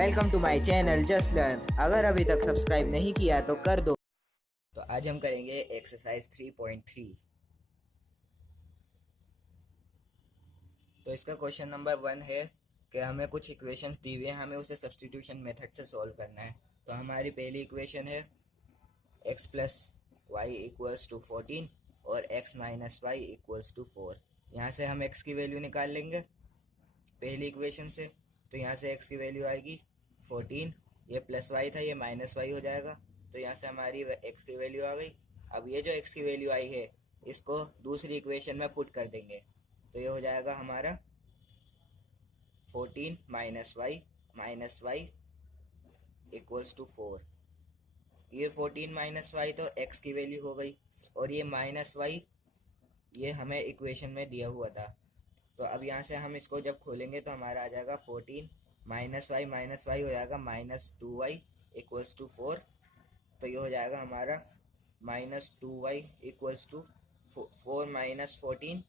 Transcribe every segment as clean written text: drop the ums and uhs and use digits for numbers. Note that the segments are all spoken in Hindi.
Welcome to my channel just learn. अगर अभी तक सब्सक्राइब नहीं किया तो कर दो। तो आज हम करेंगे एक्सरसाइज 3.3। तो इसका क्वेश्चन नंबर 1 है कि हमें कुछ इक्वेशंस दी हुई हैं, हमें उसे सब्स्टिट्यूशन मेथड से सॉल्व करना है। तो हमारी पहली इक्वेशन है x plus y equals to 14 और x minus y equals to 4। यहाँ से हम x की वैल्यू निकाल लेंगे पहली इक्वेशन से। तो यहाँ से x की वैल्यू आएगी 14, ये प्लस वाई था, ये माइनस वाई हो जाएगा। तो यहाँ से हमारी x की वैल्यू आ गई। अब ये जो x की वैल्यू आई है इसको दूसरी इक्वेशन में पुट कर देंगे। तो ये हो जाएगा हमारा 14 माइनस वाई इक्वल्स टू 4। ये 14 माइनस वाई तो x की वैल्यू हो गई, और ये माइनस वाई ये हमें इक्वेशन में दिया हुआ था। तो अब यहाँ से हम इसको जब खोलेंगे तो हमारा आ जाएगा 14 माइनस वाई हो जाएगा -2y इक्वल्स टू 4। तो ये हो जाएगा हमारा -2y इक्वल्स टू 4 माइनस 14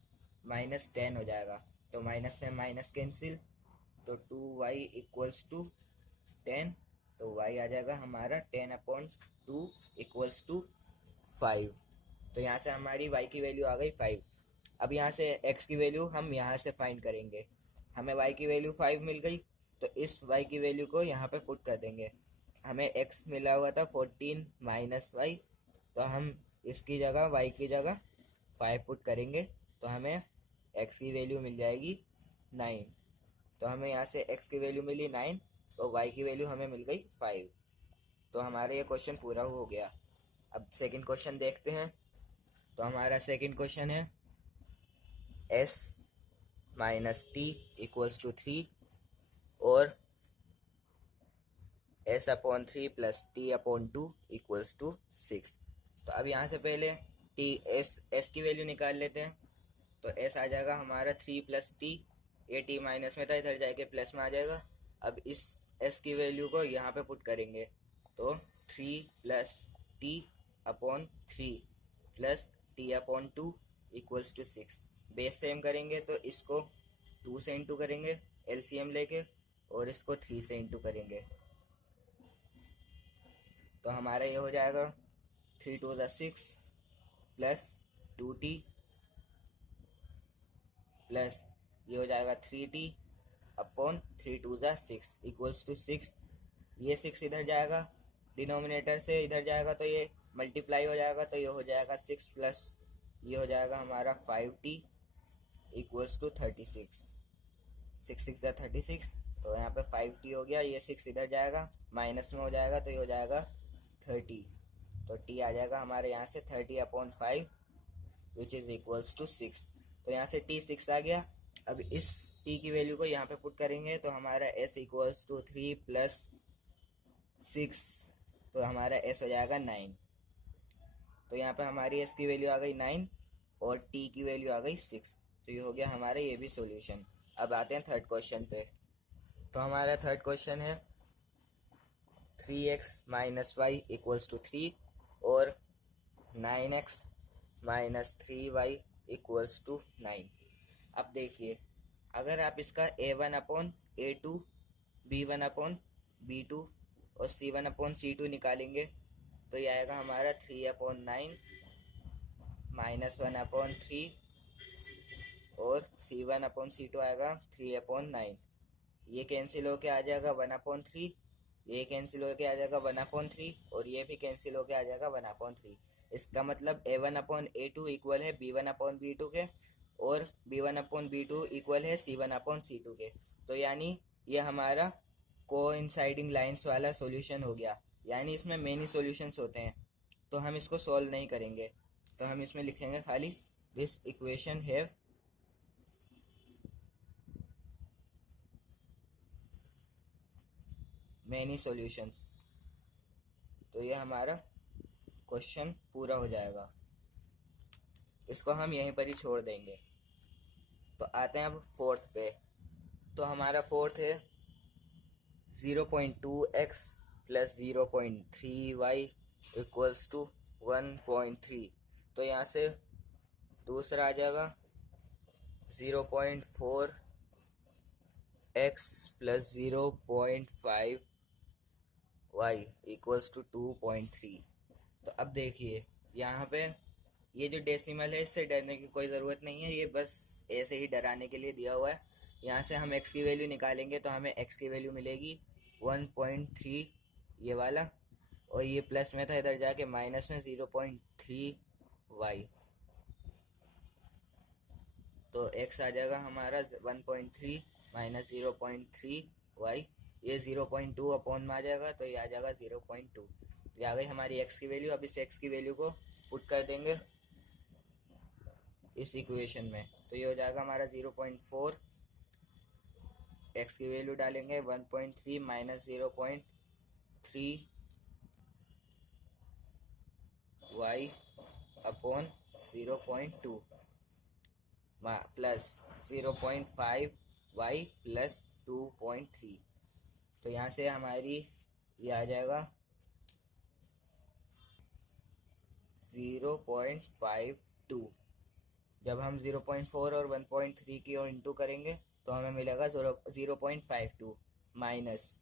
-10 हो जाएगा। तो माइनस से माइनस कैंसिल, तो 2y इक्वल्स टू 10। तो y आ जाएगा हमारा 10/2 इक्वल्स टू 5। तो यहाँ से हमारी y की वैल्यू आ गई 5। अब यहाँ से x की वैल्यू हम यहाँ से फाइंड करेंगे। हमें y की वैल्यू 5 मिल गई, तो इस y की वैल्यू को यहाँ पे पुट कर देंगे। हमें x मिला हुआ था 14 माइनस वाई, तो हम इसकी जगह y की जगह 5 पुट करेंगे, तो हमें x की वैल्यू मिल जाएगी 9। तो हमें यहाँ से x की वैल्यू मिली 9 और y की वैल्यू हमें मिल गई 5। तो हमारा ये क्वेश्चन पूरा हो गया। अब सेकंड क्वेश्चन देखते हैं। तो हमारा सेकंड क्वेश्चन है s minus t equals to 3 और s/3 plus t/2 equals to 6। तो अब यहाँ से पहले s की वैल्यू निकाल लेते हैं। तो s आ जाएगा हमारा 3 प्लस टी, ये t माइनस में था, इधर जाके प्लस में आ जाएगा। अब इस s की वैल्यू को यहाँ पे पुट करेंगे, तो 3 plus t/3 plus t/2 equals to 6। Base same करेंगे तो इसको 2 से इंटू करेंगे एलसीएम लेके, और इसको 3 से इंटू करेंगे। तो हमारा ये हो जाएगा 3 2 6 प्लस 2t प्लस ये हो जाएगा 3t/3 2 6 इक्वल्स टू 6। ये 6 इधर जाएगा, डिनोमिनेटर से इधर जाएगा तो ये मल्टीप्लाई हो जाएगा। तो ये हो जाएगा 6 प्लस ये हो जाएगा हमारा 5t इक्वल्स टू 36। 6 6 36, तो यहाँ पे 5t हो गया। ये 6 इधर जाएगा, माइनस में हो जाएगा, तो ये हो जाएगा 30। तो t आ जाएगा हमारे यहाँ से 30/5 विच इज इक्वल्स टू 6। तो यहाँ से t 6 आ गया। अब इस t की वैल्यू को यहाँ पे पुट करेंगे, तो हमारा s इक्वल्स टू 3 प्लस 6, तो हमारा s हो जाएगा 9। तो यहाँ पे हमारी s की वैल्यू आ गई 9 और t की वैल्यू आ गई 6। तो ये हो गया हमारा ये भी सॉल्यूशन। अब आते हैं थर्ड क्वेश्चन पे। तो हमारा थर्ड क्वेश्चन है 3x minus y equals to 3 और 9x minus 3y equals to 9। अब देखिए, अगर आप इसका a1/a2 b1/b2 और c1/c2 निकालेंगे, तो ये आएगा हमारा 3/9 -1/3 और c1/c2 आएगा 3/9। ये कैंसिल होके आ जाएगा 1/3, ये कैंसिल होके आ जाएगा 1/3 और ये भी कैंसिल होके आ जाएगा 1/3। इसका मतलब a1/a2 इक्वल है b1/b2 के, और b1/b2 इक्वल है c1/c2 के। तो यानी ये हमारा कोइंसाइडिंग लाइंस वाला सॉल्यूशन हो गया, यानी इसमें मेनी सॉल्यूशंस होते हैं। तो हम इसको सॉल्व नहीं करेंगे, तो हम इसमें लिखेंगे खाली this equation have many solutions. तो ये हमारा क्वेश्चन पूरा हो जाएगा, इसको हम यहीं पर ही छोड़ देंगे। तो आते हैं अब फोर्थ पे। तो हमारा फोर्थ है 0.2x plus 0.3y equals to 1.3। तो यहाँ से दूसरा आ जाएगा 0.4 x plus 0.5 y equals to 2.3। तो अब देखिए यहाँ पे ये जो डेसिमल है इससे डरने की कोई ज़रूरत नहीं है, ये बस ऐसे ही डराने के लिए दिया हुआ है। यहाँ से हम x की वैल्यू निकालेंगे तो हमें x की वैल्यू मिलेगी 1.3 ये वाला, और ये प्लस में था इधर जाके माइनस में 0.3 वाई, तो x आ जाएगा हमारा 1.3 माइनस 0.3 वाई, ये 0.2 अपॉन में आ जाएगा, तो ये आ जाएगा 0.2। ये आ गई हमारी x की वैल्यू। अब इस x की वैल्यू को पुट कर देंगे इस इक्वेशन में, तो ये हो जाएगा हमारा 0.4, x की वैल्यू डालेंगे 1.3 minus 0.3 y upon 0.2 plus 0.5 y plus 2.3। तो यहाँ से हमारी ये आ जाएगा 0.52। जब हम 0.4 और 1.3 की ओर इंटू करेंगे तो हमें मिलेगा 0.52 माइनस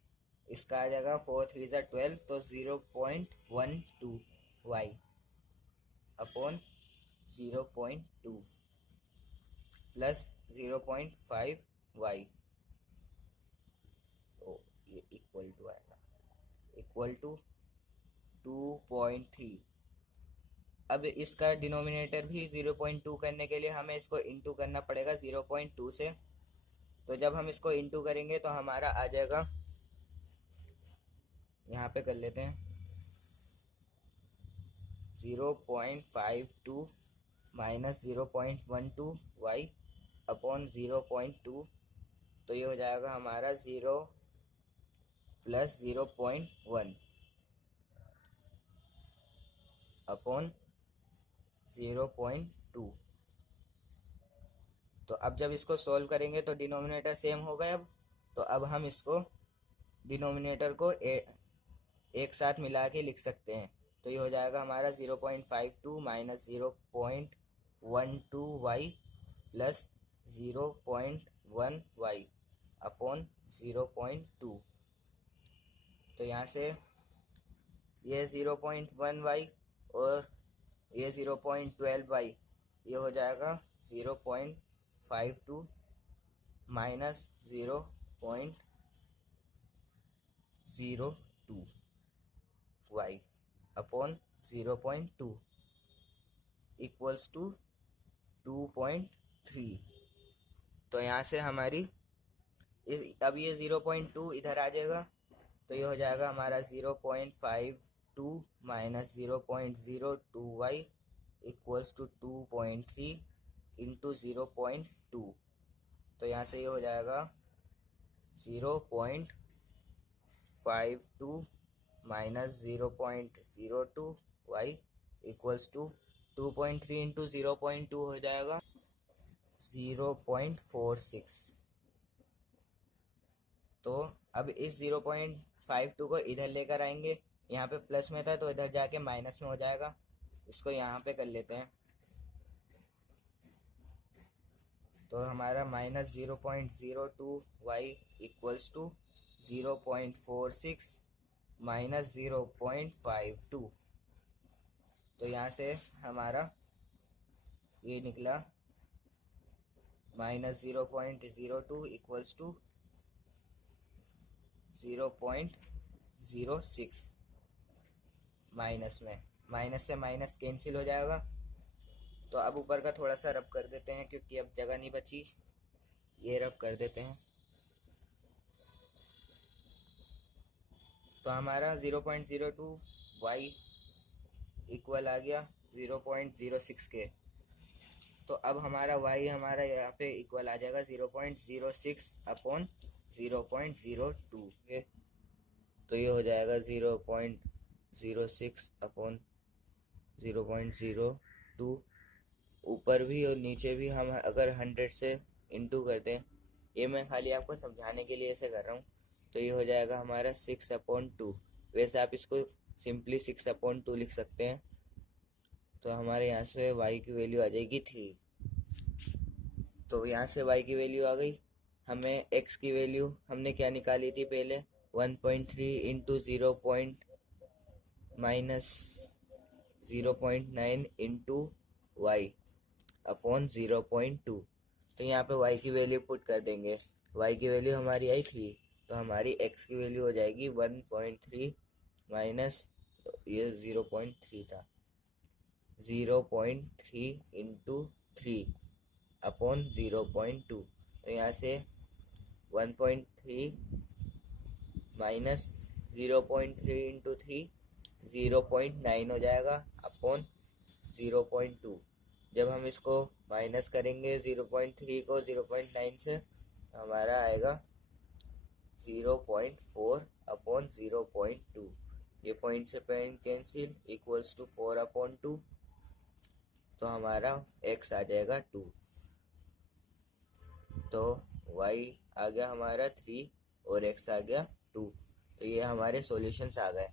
इसका आ जाएगा 4 3 12, तो 0.12 वाई अपॉन 0.2 प्लस 0.5 वाई, तो ये इक्वल टू आएगा इक्वल टू 2.3। अब इसका डिनोमिनेटर भी 0.2 करने के लिए हमें इसको इंटू करना पड़ेगा 0.2 से, तो जब हम इसको इंटू करेंगे तो हमारा आ जाएगा, यहाँ पे कर लेते हैं 0.52 माइनस 0.12 वाई अपॉन 0.2, तो ये हो जाएगा हमारा 0 प्लस 0.1 अपॉन 0.2। तो अब जब इसको सॉल्व करेंगे तो डिनोमिनेटर सेम हो गए। अब तो अब हम इसको डिनोमिनेटर को एक साथ मिला के लिख सकते हैं, तो ये हो जाएगा हमारा 0.52 minus 0.12 y plus 0.1 y upon 0.2। तो यहाँ से ये 0.1 वाई और ये 0.12 वाई, ये हो जाएगा 0.52 minus 0.02 y upon 0.2 equals to 2.3। तो यहाँ से हमारी अब ये 0.2 इधर आ जाएगा, तो ये हो जाएगा हमारा 0.52 minus 0.02 y equals to 2.3 into 0.2। तो यहाँ से ये हो जाएगा 0.52 minus 0.02 y equals to 2.3 into 0.2 हो जाएगा 0.46। तो अब इस 0.52 को इधर लेकर आएंगे, यहाँ पे प्लस में था तो इधर जाके माइनस में हो जाएगा, इसको यहाँ पे कर लेते हैं, तो हमारा minus 0.02 y equals to 0.46 minus 0.52। तो यहाँ से हमारा ये निकला माइनस 0.02 इक्वल्स टू 0.06। माइनस में माइनस से माइनस कैंसिल हो जाएगा, तो अब ऊपर का थोड़ा सा रब कर देते हैं क्योंकि अब जगह नहीं बची, ये रब कर देते हैं। तो हमारा 0.02 वाई इक्वल आ गया 0.06 के। तो अब हमारा y हमारा यहाँ पे इक्वल आ जाएगा 0.06 अपॉन 0.02 के, तो ये हो जाएगा 0.06 अपॉन 0.02। ऊपर भी और नीचे भी हम अगर 100 से इंटू करते हैं, ये मैं खाली आपको समझाने के लिए ऐसे कर रहा हूँ, तो ये हो जाएगा हमारा 6/2। वैसे आप इसको सिंपली 6/2 लिख सकते हैं। तो हमारे यहाँ से y की वैल्यू आ जाएगी 3। तो यहाँ से y की वैल्यू आ गई हमें x की वैल्यू हमने क्या निकाली थी पहले, 1.3 इंटू 0.9 इंटू वाई अपॉन 0.2। तो यहाँ पे y की वैल्यू पुट कर देंगे, y की वैल्यू हमारी आई 3, तो हमारी x की वैल्यू हो जाएगी 1.3 माइनस ये 0.3 था, 0.3 इंटू 3 अपॉन 0.2। तो यहाँ से 1.3 माइनस 0.3 इंटू 3 0.9 हो जाएगा अपॉन 0.2। जब हम इसको माइनस करेंगे 0.3 को 0.9 से, हमारा आएगा 0.4 अपॉन 0.2। ये पॉइंट से point cancel, equals to 4 upon 2। तो हमारा x आ जाएगा 2, तो y आ गया हमारा 3 और x आ गया 2। तो ये हमारे सॉल्यूशंस आ गए।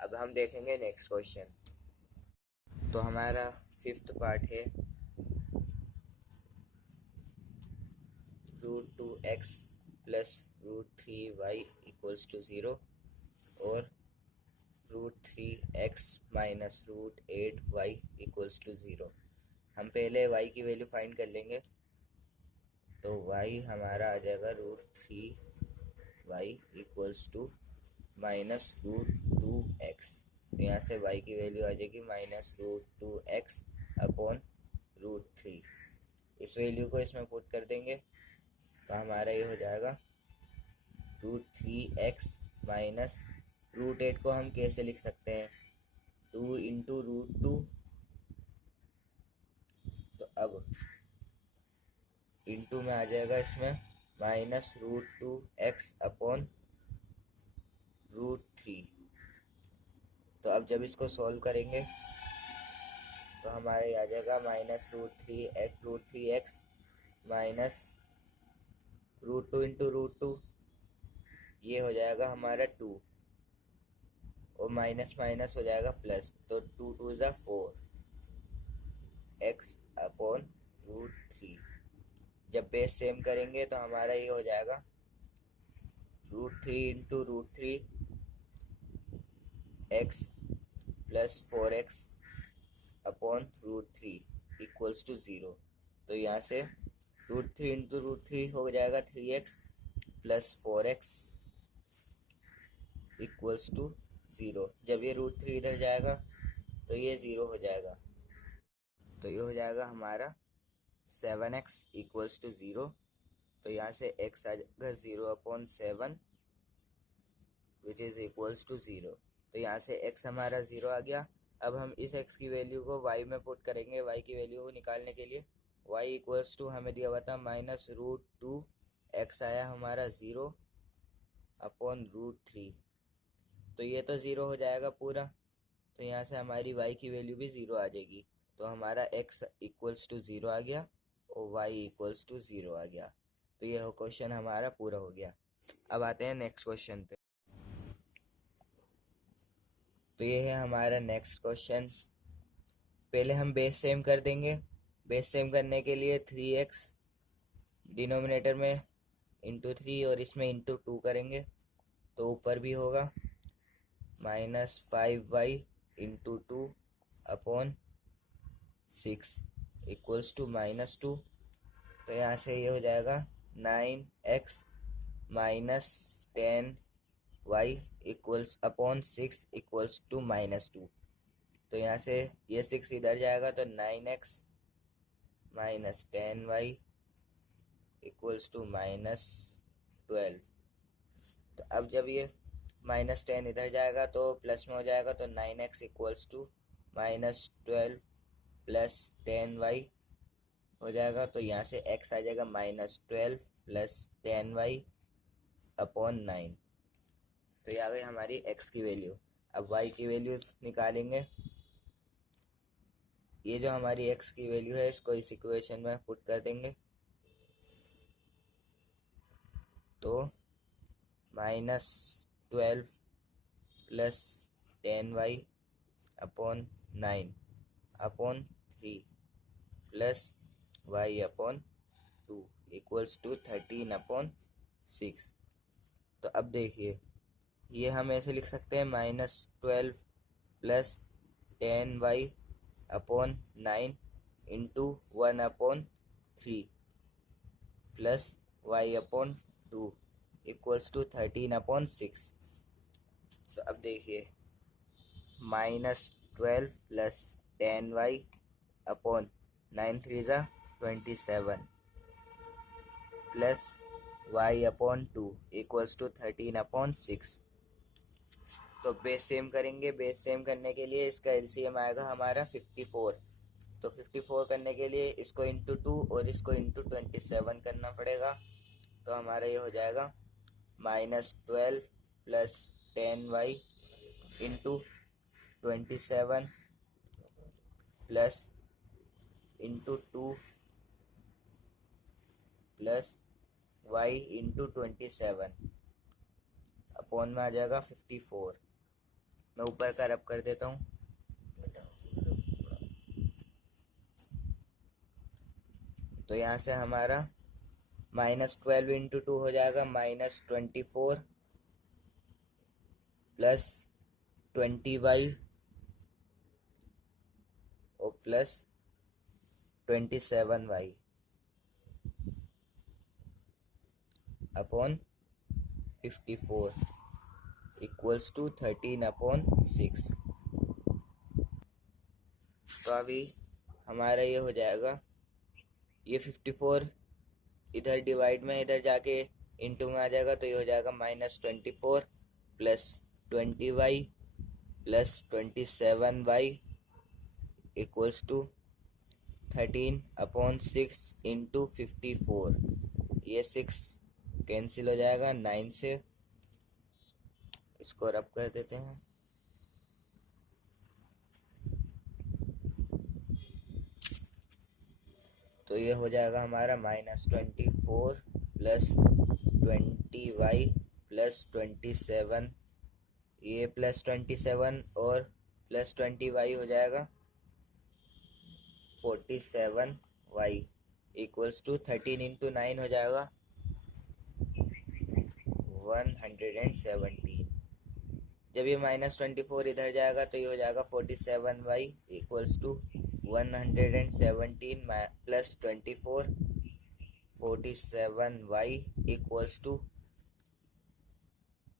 अब हम देखेंगे नेक्स्ट क्वेश्चन। तो हमारा 5th पार्ट है √2x plus √3y equals to 0 और √3x minus √8y equals to 0। हम पहले y की वैल्यू फाइंड कर लेंगे। तो y हमारा आ जाएगा √3y equals to minus √2x। तो यहाँ से y की वैल्यू आ जाएगी माइनस √2x अपॉन √3। इस वैल्यू को इसमें पुट कर देंगे, तो हमारा ये हो जाएगा √3x माइनस √8 को हम कैसे लिख सकते हैं, 2 इंटू √2। तो अब इंटू में आ जाएगा इसमें माइनस √2x अपॉन √3। तो अब जब इसको सॉल्व करेंगे तो हमारे आ जाएगा माइनस √3x माइनस √2 इंटू √2, ये हो जाएगा हमारा 2 और माइनस माइनस हो जाएगा प्लस, तो 2 2 ज़ा 4 x अपॉन √3। जब बेस सेम करेंगे तो हमारा ये हो जाएगा √3 into √3 x plus 4x upon √3 equals to 0। तो यहाँ से √3 इंटू √3 हो जाएगा 3x plus 4x equals to 0। जब ये √3 इधर जाएगा तो ये 0 हो जाएगा, तो ये हो जाएगा हमारा 7x इक्वल्स टू 0। तो यहाँ से x आ जाएगा 0 upon 7 which is equals to 0। तो यहाँ से x हमारा 0 आ गया। अब हम इस x की वैल्यू को y में पुट करेंगे, y की वैल्यू को निकालने के लिए। y इक्वल्स टू हमें दिया हुआ था माइनस √2x आया हमारा 0 अपॉन √3। तो ये तो 0 हो जाएगा पूरा, तो यहाँ से हमारी y की वैल्यू भी 0 आ जाएगी। तो हमारा x इक्वल्स टू 0 आ गया और y इक्वल्स टू 0 आ गया। तो ये क्वेश्चन हमारा पूरा हो गया। अब आते हैं नेक्स्ट क्वेश्चन पे। तो ये है हमारा नेक्स्ट क्वेश्चन। पहले हम बेस सेम कर देंगे। बेस सेम करने के लिए 3x डिनोमिनेटर में इंटू 3 और इसमें इंटू 2 करेंगे, तो ऊपर भी होगा minus 5y into 2 upon 6 equals to minus 2। तो यहाँ से ये हो जाएगा 9x minus 10y equals upon 6 equals to minus 2। तो यहाँ से ये 6 इधर जाएगा तो 9x minus 10y equals to minus 12। तो अब जब ये माइनस 10 इधर जाएगा तो प्लस में हो जाएगा, तो 9x equals to minus 12 plus 10y हो जाएगा। तो यहाँ से x आ जाएगा माइनस 12 प्लस 10y अपॉन 9। तो ये आ गई हमारी x की वैल्यू। अब y की वैल्यू निकालेंगे। ये जो हमारी x की वैल्यू है इसको इस इक्वेशन में पुट कर देंगे, तो minus 12 plus 10y upon 9 upon 3 plus y upon 2 equals to 13/6। तो अब देखिए, ये हम ऐसे लिख सकते हैं -12 plus 10y/9 into 1/3 plus y/2 equals to 13/6। तो अब देखिए, -12 प्लस 10y/9 3 ज़ा 27 प्लस y/2 इक्वल्स टू 13/6। तो बेस सेम करेंगे। बेस सेम करने के लिए इसका एलसीएम आएगा हमारा 54। तो 54 करने के लिए इसको इंटू 2 और इसको इंटू 27 करना पड़ेगा। तो हमारा ये हो जाएगा -12 plus 10y into 27 plus into 2 plus y into 27 upon में आ जाएगा 54। मैं ऊपर का रब कर देता हूँ। तो यहाँ से हमारा -12 इंटू 2 हो जाएगा -24 प्लस 20y और plus 27y upon 54 equals to 13/6। तो अभी हमारा ये हो जाएगा, ये 54 इधर डिवाइड में इधर जाके इंटू में आ जाएगा। तो ये हो जाएगा -24 plus 20y plus 27y equals to 13/6 into 54। ये 6 कैंसिल हो जाएगा 9 से। इसको रब कर देते हैं। तो ये हो जाएगा हमारा -24 प्लस 20y प्लस 27, ये प्लस 27 और प्लस 20y हो जाएगा 47y इक्वल्स टू 13 इंटू 9 हो जाएगा 117। जब ये -24 इधर जाएगा तो ये हो जाएगा 47y equals to 117 plus 24 47y equals to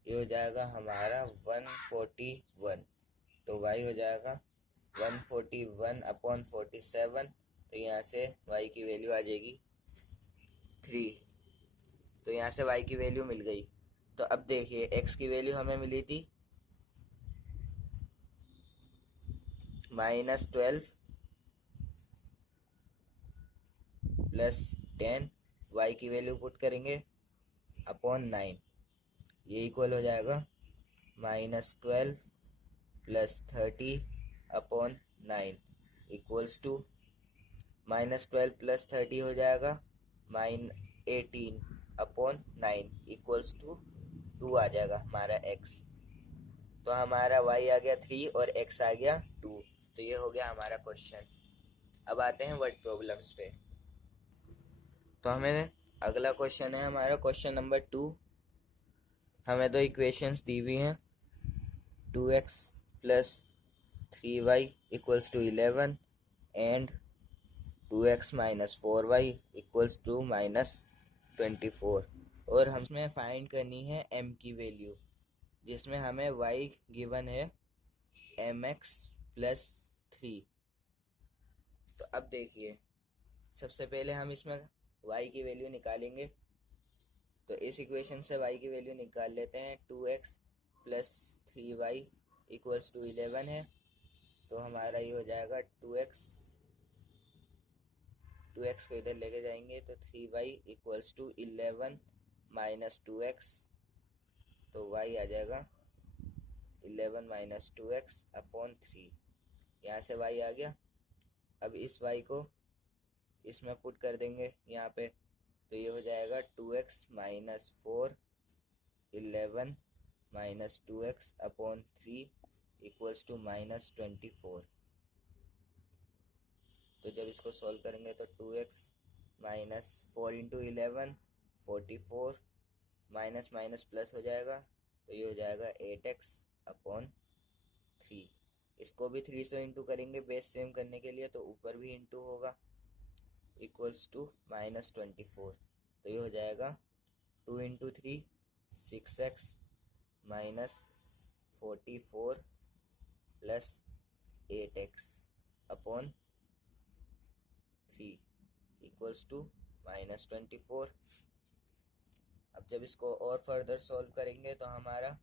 ये हो जाएगा हमारा 141। तो y हो जाएगा 141/47। तो यहाँ से y की वैल्यू आ जाएगी 3। तो यहाँ से y की वैल्यू मिल गई। तो अब देखिए, x की वैल्यू हमें मिली थी -12 प्लस 10, y की वैल्यू पुट करेंगे अपॉन 9। ये इक्वल हो जाएगा -12 प्लस 30/9 इक्वल्स टू -12 प्लस 30 हो जाएगा -18/9 इक्वल्स टू 2 आ जाएगा हमारा x। तो हमारा y आ गया 3 और x आ गया 2। तो ये हो गया हमारा क्वेश्चन। अब आते हैं वर्ड प्रॉब्लम्स पे। तो हमें अगला क्वेश्चन है हमारा क्वेश्चन नंबर 2। हमें दो इक्वेशंस दी हुई हैं, 2x plus 3y equals to 11 and 2x minus 4y equals to -24। और हमें फाइंड करनी है m की वैल्यू, जिसमें हमें y गिवन है mx प्लस 3। तो अब देखिए, सबसे पहले हम इसमें y की वैल्यू निकालेंगे। तो इस इक्वेशन से y की वैल्यू निकाल लेते हैं। 2x plus 3y equals to 11 है। तो हमारा ये हो जाएगा 2x को इधर लेके जाएंगे तो 3y equals to 11 minus 2x। तो y आ जाएगा 11 माइनस 2x अपॉन 3। यहाँ से y आ गया। अब इस y को इसमें पुट कर देंगे यहाँ पे। तो ये हो जाएगा 2x minus 4 11 minus 2x upon 3 equals to -24। तो जब इसको सॉल्व करेंगे तो 2x minus 4 × 11 44 minus minus plus हो जाएगा, तो ये हो जाएगा 8x/3। इसको भी 3 से इंटू करेंगे बेस सेम करने के लिए, तो ऊपर भी इंटू होगा, इक्वल्स टू -24। तो ये हो जाएगा 2 × 3 6x minus 44 plus 8x/3 equals to -24। अब जब इसको और फर्दर सॉल्व करेंगे तो हमारा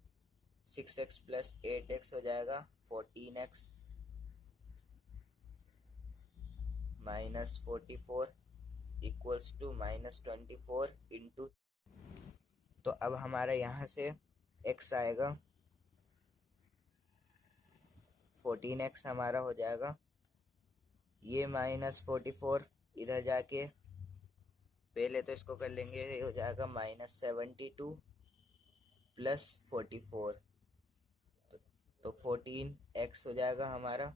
6x प्लस 8x हो जाएगा 14x minus 44 equals to -24 into. तो अब हमारा यहाँ से x आएगा 14x हमारा हो जाएगा, ये -44 इधर जाके पहले तो इसको कर लेंगे, ये हो जाएगा -72 प्लस 44, तो 14x हो जाएगा हमारा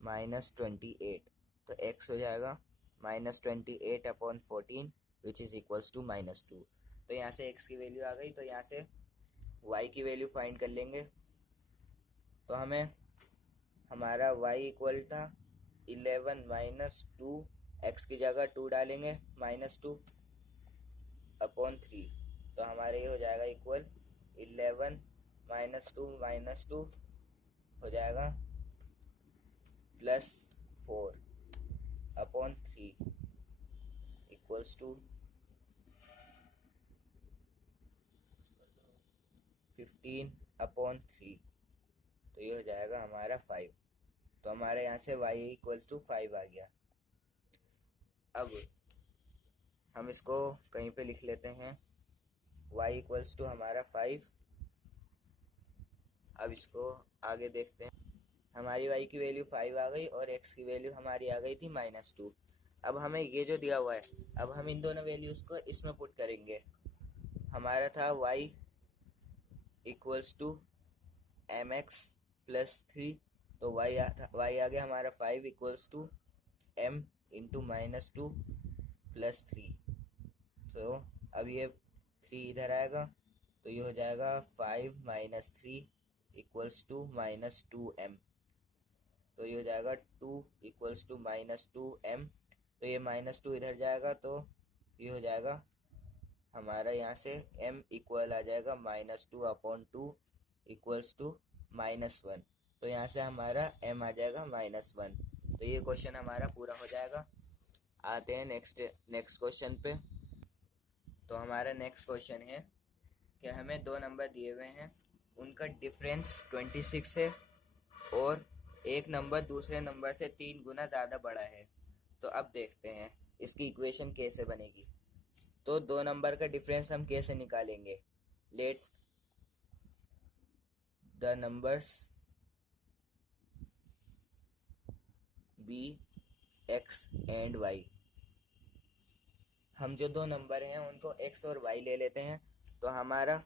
-28। तो x हो जाएगा -28/14 विच इज इक्वल्स टू -2। तो यहाँ से x की वैल्यू आ गई, तो यहाँ से y की वैल्यू फाइंड कर लेंगे। तो हमें हमारा y इक्वल था 11 - 2, x की जगह 2 डालेंगे -2/3, तो हमारे ये हो जाएगा इक्वल 11 - 2 हो जाएगा +4/3 इक्वल्स टू 15/3। तो ये हो जाएगा हमारा 5। तो हमारे यहाँ से y इक्वल टू 5 आ गया। अब हम इसको कहीं पे लिख लेते हैं, y इक्वल्स टू हमारा 5। अब इसको आगे देखते हैं, हमारी y की वैल्यू 5 आ गई और x की वैल्यू हमारी आ गई थी -2। अब हमें ये जो दिया हुआ है, अब हम इन दोनों वैल्यूज़ को इसमें पुट करेंगे। हमारा था y equals to mx plus 3, तो y आ गया हमारा 5 equals to m into -2 plus 3। तो अब ये 3 इधर आएगा, तो ये हो जाएगा 5 - 3 इक्वल्स टू -2m। तो ये हो जाएगा 2 इक्वल्स टू -2m। तो ये -2 इधर जाएगा, तो ये हो जाएगा हमारा यहाँ से m इक्वल आ जाएगा -2/2 इक्वल्स टू -1। तो यहाँ से हमारा m आ जाएगा -1। तो ये क्वेश्चन हमारा पूरा हो जाएगा। आते हैं नेक्स्ट क्वेश्चन पे। तो हमारा नेक्स्ट क्वेश्चन है कि हमें 2 नंबर दिए हुए हैं, उनका डिफरेंस 26 है और एक नंबर दूसरे नंबर से 3 गुना ज़्यादा बड़ा है। तो अब देखते हैं इसकी इक्वेशन कैसे बनेगी। तो 2 नंबर का डिफरेंस हम कैसे निकालेंगे। Let the numbers be x and y। हम जो 2 नंबर हैं उनको x और y ले लेते हैं। तो हमारा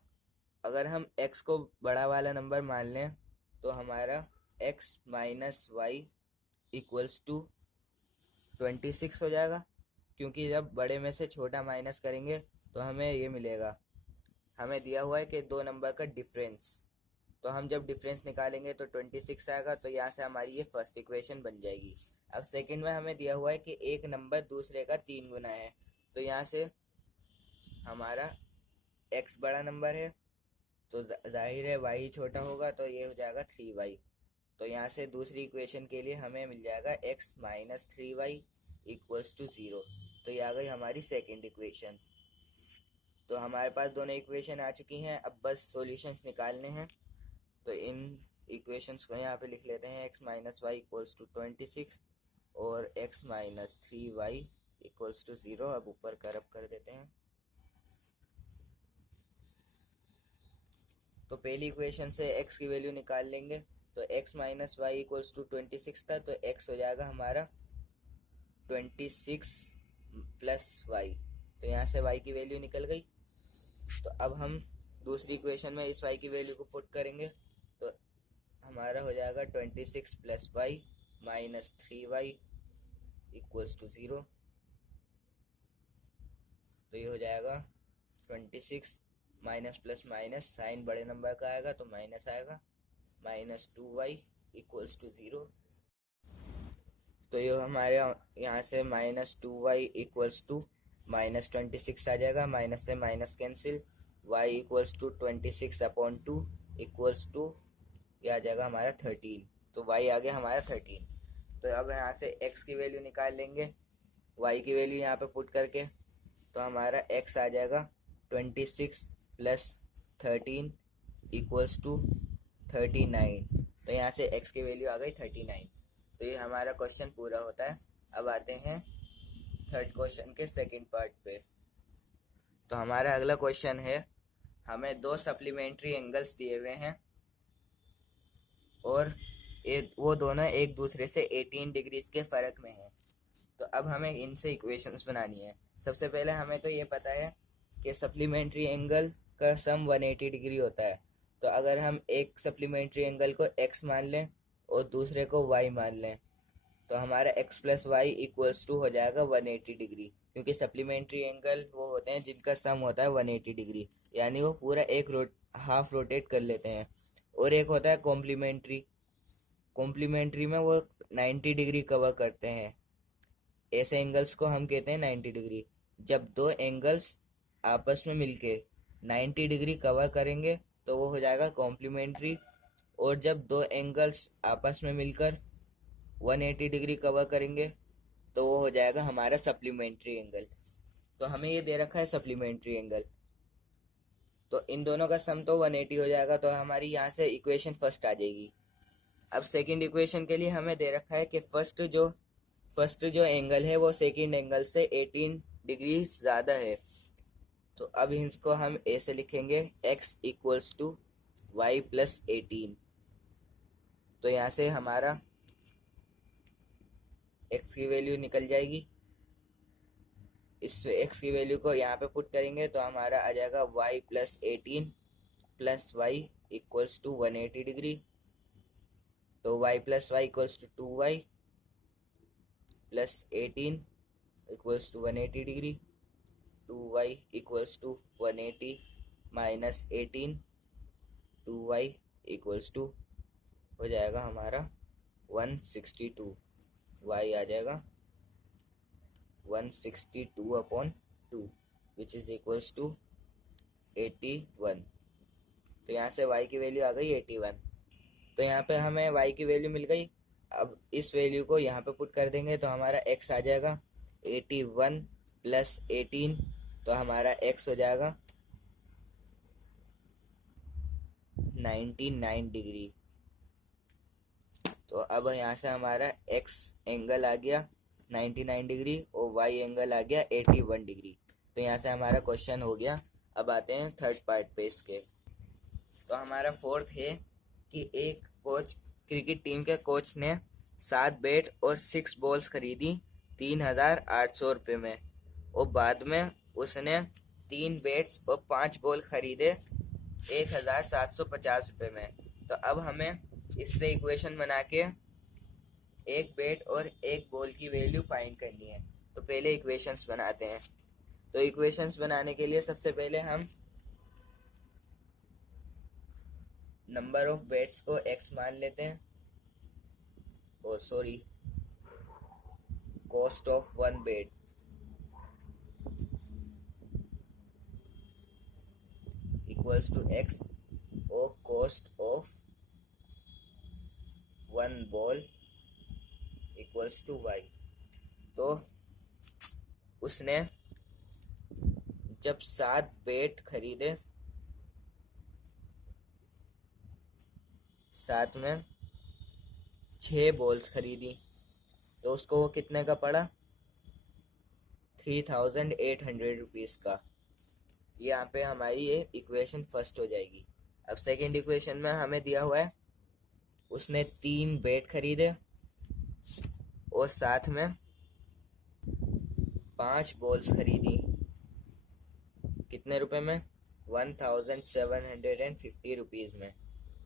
अगर हम x को बड़ा वाला नंबर मान लें तो हमारा x minus y equals to 26 हो जाएगा, क्योंकि जब बड़े में से छोटा माइनस करेंगे तो हमें ये मिलेगा। हमें दिया हुआ है कि 2 नंबर का डिफरेंस, तो हम जब डिफरेंस निकालेंगे तो 26 आएगा। तो यहाँ से हमारी ये फर्स्ट इक्वेशन बन जाएगी। अब सेकंड में हमें दिया हुआ है कि एक नंबर दूसरे का 3 गुना है। तो यहाँ से हमारा x बड़ा नंबर है तो जाहिर है y छोटा होगा, तो ये हो जाएगा 3y। तो यहाँ से दूसरी इक्वेशन के लिए हमें मिल जाएगा x minus 3y equals to 0। तो ये आ गई हमारी सेकेंड इक्वेशन। तो हमारे पास दोनों इक्वेशन आ चुकी हैं, अब बस सॉल्यूशंस निकालने हैं। तो इन इक्वेशंस को यहाँ पे लिख लेते हैं, x minus y equals to 26 और x minus 3y equals to 0। अब ऊपर करप कर देते हैं। तो पहली इक्वेशन से x की वैल्यू निकाल लेंगे। तो x minus y equals to 26 था, तो x हो जाएगा हमारा 26 प्लस वाई। तो यहाँ से y की वैल्यू निकल गई। तो अब हम दूसरी इक्वेशन में इस y की वैल्यू को पुट करेंगे, तो हमारा हो जाएगा 26 plus Y -3y equals to 0। तो ये हो जाएगा 26 माइनस प्लस माइनस, साइन बड़े नंबर का आएगा तो माइनस आएगा, -2y इक्वल्स टू 0। तो ये हमारे यहाँ से -2y इक्वल्स टू -26 आ जाएगा, माइनस से minus cancel, y equals to 26/2 equals to ये आ जाएगा हमारा 13। तो y आ गया हमारा 13। तो अब यहाँ से x की वैल्यू निकाल लेंगे, y की वैल्यू यहाँ पे पुट करके, तो हमारा x आ जाएगा 26 + 13 इक्वल्स टू 39। तो यहाँ से x की वैल्यू आ गई 39। तो ये हमारा क्वेश्चन पूरा होता है। अब आते हैं थर्ड क्वेश्चन के सेकंड पार्ट पे। तो हमारा अगला क्वेश्चन है, हमें दो सप्लीमेंट्री एंगल्स दिए हुए हैं और वो दोनों एक दूसरे से 18 डिग्रीज के फ़र्क में हैं। तो अब हमें इनसे इक्वेशंस बनानी है। सबसे पहले हमें तो ये पता है कि सप्लीमेंट्री एंगल का सम 180 डिग्री होता है। तो अगर हम एक सप्लीमेंट्री एंगल को x मान लें और दूसरे को y मान लें, तो हमारा x + y इक्वल्स टू हो जाएगा 180 डिग्री, क्योंकि सप्लीमेंट्री एंगल वो होते हैं जिनका सम होता है 180 डिग्री, यानी वो पूरा एक हाफ रोटेट कर लेते हैं। और एक होता है कॉम्प्लीमेंट्री में वो 90 डिग्री कवर करते हैं। ऐसे एंगल्स को हम कहते हैं 90 डिग्री। जब दो एंगल्स आपस में मिलके 90 डिग्री कवर करेंगे तो वो हो जाएगा कॉम्प्लीमेंट्री, और जब दो एंगल्स आपस में मिलकर 180 डिग्री कवर करेंगे तो वो हो जाएगा हमारा सप्लीमेंट्री एंगल। तो हमें ये दे रखा है सप्लीमेंट्री एंगल, तो इन दोनों का सम तो 180 हो जाएगा। तो हमारी यहाँ से इक्वेशन फर्स्ट आ जाएगी। अब सेकंड इक्वेशन के लिए हमें दे रखा है कि फर्स्ट जो एंगल है वो सेकंड एंगल से 18 डिग्री ज़्यादा है। तो अब इसको हम ऐसे लिखेंगे, x इक्वल्स टू y + 18। तो यहाँ से हमारा x की वैल्यू निकल जाएगी। इस x की वैल्यू को यहाँ पे पुट करेंगे तो हमारा आ जाएगा y + 18 + y equals to 180 degree. तो y + y equals to 2y + 18 equals to 180 degree. 2y equals to 180 - 18, 2y equals to हो जाएगा हमारा 162। y आ जाएगा 162/2 विच इज़ इक्वल्स टू 81। तो यहाँ से y की वैल्यू आ गई 81। तो यहाँ पे हमें y की वैल्यू मिल गई। अब इस वैल्यू को यहाँ पे पुट कर देंगे तो हमारा x आ जाएगा 81 + 18, तो हमारा x हो जाएगा 99 डिग्री। तो अब यहाँ से हमारा x एंगल आ गया 99 डिग्री और y एंगल आ गया 81 डिग्री। तो यहाँ से हमारा क्वेश्चन हो गया। अब आते हैं थर्ड पार्ट पे इसके। तो हमारा फोर्थ है कि एक कोच, क्रिकेट टीम के कोच ने 7 बैट और 6 बॉल्स खरीदी 3800 रुपये में, और बाद में उसने 3 बैट्स और 5 बॉल खरीदे 1750 रुपये में। तो अब हमें इससे इक्वेशन बना के एक बैट और एक बॉल की वैल्यू फाइंड करनी है। तो पहले इक्वेशंस बनाते हैं। तो इक्वेशंस बनाने के लिए सबसे पहले हम नंबर ऑफ बैट्स को x मान लेते हैं, और cost of 1 bat equals to x, और cost of 1 ball equals to y। तो उसने जब 7 बैट खरीदे, साथ में 6 बॉल्स खरीदी, तो उसको वो कितने का पड़ा, 3800 रुपीज़ का। यहाँ पे हमारी ये इक्वेशन फर्स्ट हो जाएगी। अब सेकंड इक्वेशन में हमें दिया हुआ है उसने 3 बैट खरीदे और साथ में 5 बॉल्स खरीदी, कितने रुपए में, 1750 रुपीज़ में।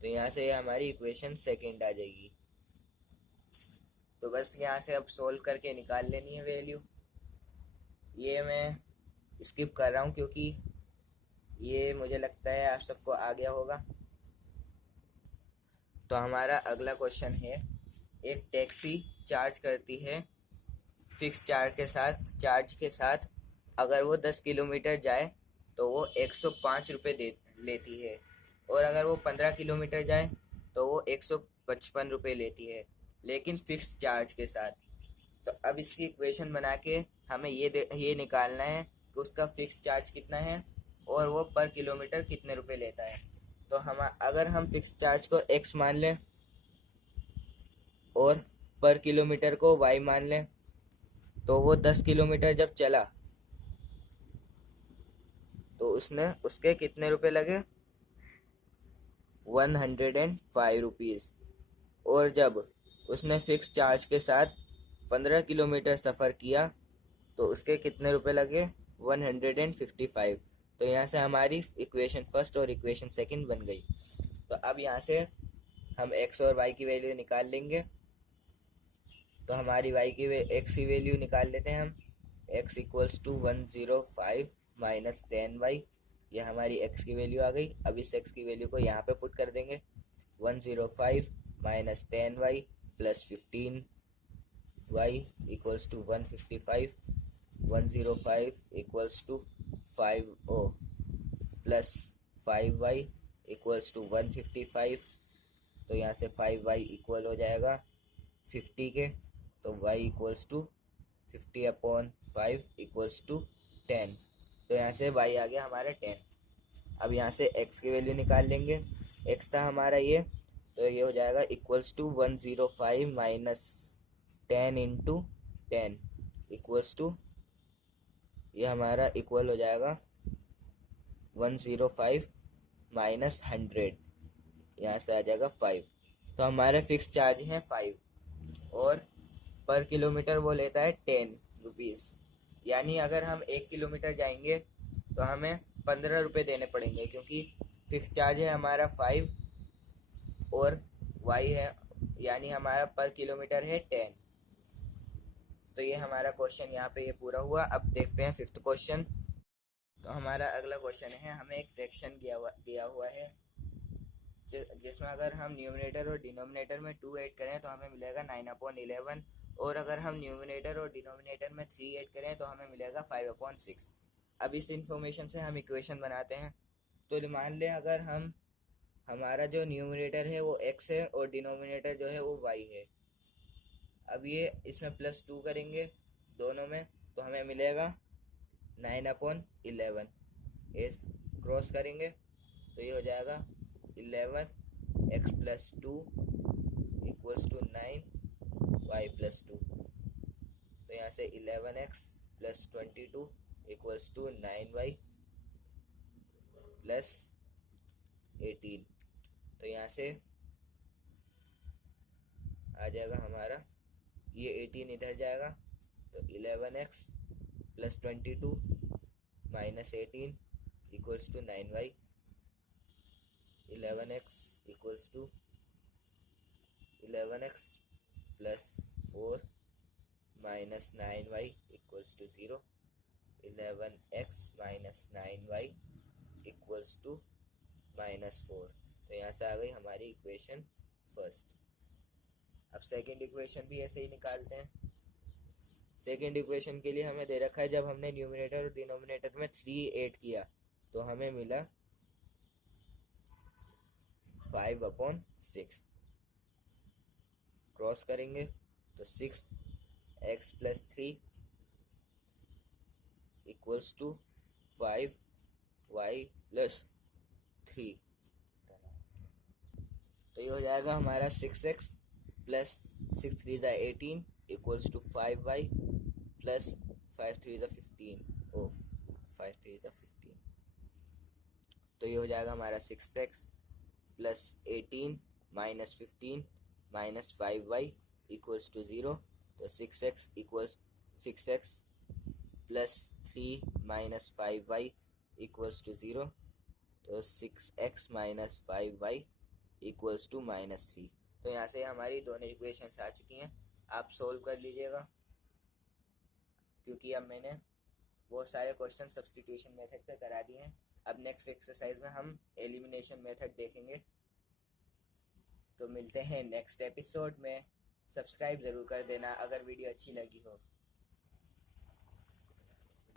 तो यहाँ से हमारी इक्वेशन सेकंड आ जाएगी। तो बस यहाँ से अब सोल्व करके निकाल लेनी है वैल्यू। ये मैं स्किप कर रहा हूँ क्योंकि ये मुझे लगता है आप सबको आ गया होगा। तो हमारा अगला क्वेश्चन है, एक टैक्सी चार्ज करती है फिक्स चार्ज के साथ अगर वो 10 किलोमीटर जाए तो वो 105 रुपये लेती है, और अगर वो 15 किलोमीटर जाए तो वो 155 रुपये लेती है, लेकिन फिक्स चार्ज के साथ। तो अब इसकी इक्वेशन बना के हमें ये निकालना है कि उसका फिक्स चार्ज कितना है और वो पर किलोमीटर कितने रुपए लेता है। तो अगर हम फिक्स चार्ज को x मान लें और पर किलोमीटर को y मान लें, तो वो 10 किलोमीटर जब चला तो उसके कितने रुपए लगे, 105 रुपीज़। और जब उसने फिक्स चार्ज के साथ 15 किलोमीटर सफ़र किया तो उसके कितने रुपए लगे, 155। तो यहाँ से हमारी इक्वेशन फर्स्ट और इक्वेशन सेकंड बन गई। तो अब यहाँ से हम x और y की वैल्यू निकाल लेंगे। तो हमारी x की वैल्यू निकाल लेते हैं हम। x equals to 105 minus 10y, ये हमारी x की वैल्यू आ गई। अब इस x की वैल्यू को यहाँ पे पुट कर देंगे, 105 minus 10y plus 15y equals to 155, 105 equals to 5 plus 5y equals to 155। तो यहाँ से 5y इक्वल हो जाएगा 50 के, तो y equals to 50/5 equals to 10। तो यहाँ से y आ गया हमारा 10। अब यहाँ से x की वैल्यू निकाल लेंगे। x था हमारा ये, तो ये हो जाएगा equals to 105 minus 10 into 10 equals to, ये हमारा इक्वल हो जाएगा 105 माइनस 100, यहाँ से आ जाएगा 5। तो हमारे फिक्स चार्ज हैं 5 और पर किलोमीटर वो लेता है 10 रुपीज़। यानी अगर हम 1 किलोमीटर जाएंगे तो हमें 15 रुपये देने पड़ेंगे, क्योंकि फिक्स चार्ज है हमारा 5 और y है, यानी हमारा पर किलोमीटर है 10। तो ये हमारा क्वेश्चन यहाँ पे ये पूरा हुआ। अब देखते हैं फिफ्थ क्वेश्चन। तो हमारा अगला क्वेश्चन है, हमें एक फ्रैक्शन दिया हुआ है जिसमें अगर हम न्यूमरेटर और डिनोमिनेटर में 2 ऐड करें तो हमें मिलेगा 9/11, और अगर हम न्यूमरेटर और डिनोमिनेटर में 3 ऐड करें तो हमें मिलेगा 5/6। अब इस इंफॉर्मेशन से हम इक्वेशन बनाते हैं। तो मान लें अगर हमारा जो न्यूमरेटर है वो x है और डिनोमिनेटर जो है वो y है। अब ये इसमें +2 करेंगे दोनों में तो हमें मिलेगा 9/11। ये क्रॉस करेंगे तो ये हो जाएगा 11x plus 2 equals to 9y plus 2। तो यहाँ से 11x plus 22 equals to 9y plus 18। तो यहाँ से आ जाएगा हमारा, ये 18 इधर जाएगा तो 11x plus 22 minus 18 equals to 9y। 11x equals to 11x plus 4 minus 9y equals to 0। 11x minus 9y equals to -4। तो यहाँ से आ गई हमारी इक्वेशन फर्स्ट। अब सेकंड इक्वेशन भी ऐसे ही निकालते हैं। सेकंड इक्वेशन के लिए हमें दे रखा है, जब हमने न्यूमरेटर और डिनोमिनेटर में 3 ऐड किया तो हमें मिला 5/6। क्रॉस करेंगे तो 6x plus 3 equals to 5y plus 3। तो ये हो जाएगा हमारा 6x प्लस 6 3 ज़ा 18 इक्वल्स टू 5y प्लस 5 3 ज़ा 15 ऑफ 5 3 ज़ा 15। तो ये हो जाएगा हमारा 6x plus 18 minus 15 minus 5y equals to 0। तो 6x equals 6x plus 3 minus 5y equals to 0। तो 6x minus 5y equals to -3। तो यहाँ से हमारी दोनों इक्वेशंस आ चुकी हैं। आप सोल्व कर लीजिएगा, क्योंकि अब मैंने बहुत सारे क्वेश्चन सब्स्टिट्यूशन मेथड पे करा दिए हैं। अब नेक्स्ट एक्सरसाइज में हम एलिमिनेशन मेथड देखेंगे। तो मिलते हैं नेक्स्ट एपिसोड में। सब्सक्राइब ज़रूर कर देना अगर वीडियो अच्छी लगी हो।